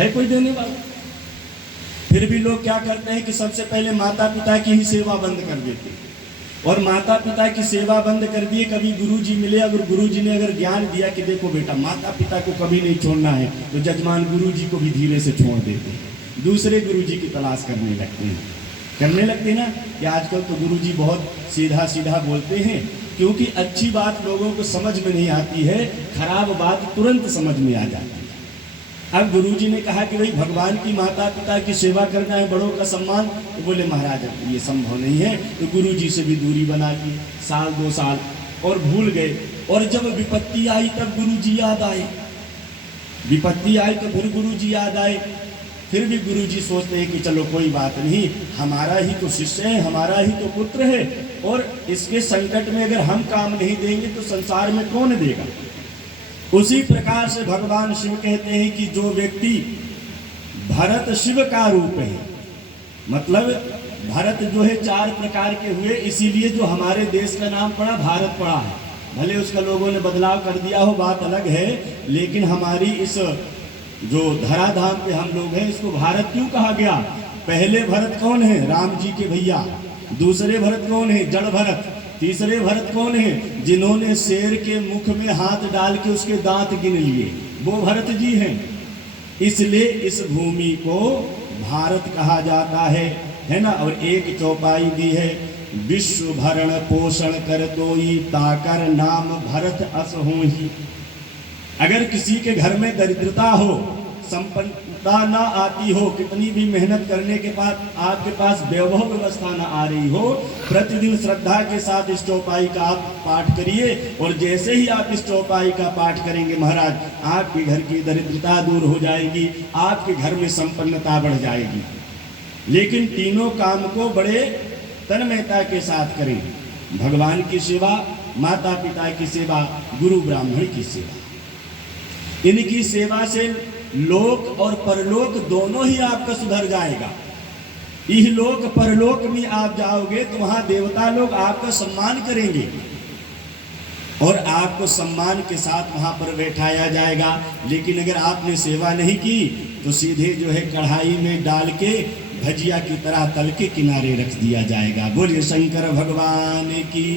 है कोई देने वाला? फिर भी लोग क्या करते हैं कि सबसे पहले माता पिता की ही सेवा बंद कर देते हैं। और माता पिता की सेवा बंद कर दिए, कभी गुरुजी मिले, अगर गुरुजी ने अगर ज्ञान दिया कि देखो बेटा माता पिता को कभी नहीं छोड़ना है, तो जजमान गुरुजी को भी धीरे से छोड़ देते हैं, दूसरे गुरुजी की तलाश करने लगते हैं ना। कि आजकल तो गुरुजी बहुत सीधा सीधा बोलते हैं, क्योंकि अच्छी बात लोगों को समझ में नहीं आती है, खराब बात तुरंत समझ में आ जाती है। अब गुरुजी ने कहा कि भाई भगवान की माता पिता की सेवा करना है, बड़ों का सम्मान, तो बोले महाराज ये संभव नहीं है। तो गुरुजी से भी दूरी बना ली, साल 2 साल, और भूल गए। और जब विपत्ति आई तब गुरुजी याद आए, विपत्ति आई तो फिर गुरुजी याद आए। फिर भी गुरुजी सोचते हैं कि चलो कोई बात नहीं, हमारा ही तो शिष्य है, हमारा ही तो पुत्र है, और इसके संकट में अगर हम काम नहीं देंगे तो संसार में कौन देगा। उसी प्रकार से भगवान शिव कहते हैं कि जो व्यक्ति, भरत शिव का रूप है, मतलब भरत जो है 4 प्रकार के हुए, इसीलिए जो हमारे देश का नाम पड़ा भारत पड़ा है। भले उसका लोगों ने बदलाव कर दिया हो, बात अलग है, लेकिन हमारी इस जो धराधाम पे हम लोग हैं, इसको भारत क्यों कहा गया? पहले भरत कौन है? राम जी के भैया। दूसरे भरत कौन है? जड़ भरत। तीसरे भरत कौन है? जिन्होंने शेर के मुख में हाथ डाल के उसके दांत गिन लिए, वो भरत जी हैं। इसलिए इस भूमि को भारत कहा जाता है ना। और एक चौपाई दी है, विश्व भरण पोषण कर तोई, ताकर नाम भरत अस होहि। अगर किसी के घर में दरिद्रता हो, संपन्नता ना आती हो, कितनी भी मेहनत करने के बाद आपके पास वैभव व्यवस्था ना आ रही हो, प्रतिदिन श्रद्धा के साथ इस चौपाई का आप पाठ करिए, और जैसे ही आप इस चौपाई का पाठ करेंगे महाराज, आपके घर की दरिद्रता दूर हो जाएगी, आपके घर में संपन्नता बढ़ जाएगी। लेकिन तीनों काम को बड़े तन्मयता के साथ करें, भगवान की सेवा, माता पिता की सेवा, गुरु ब्राह्मण की सेवा। इनकी सेवा से लोक और परलोक दोनों ही आपका सुधर जाएगा। इहलोक परलोक में आप जाओगे तो वहां देवता लोग आपका सम्मान करेंगे, और आपको सम्मान के साथ वहां पर बैठाया जाएगा। लेकिन अगर आपने सेवा नहीं की तो सीधे जो है कढ़ाई में डाल के भजिया की तरह तल के किनारे रख दिया जाएगा। बोलिए शंकर भगवान की।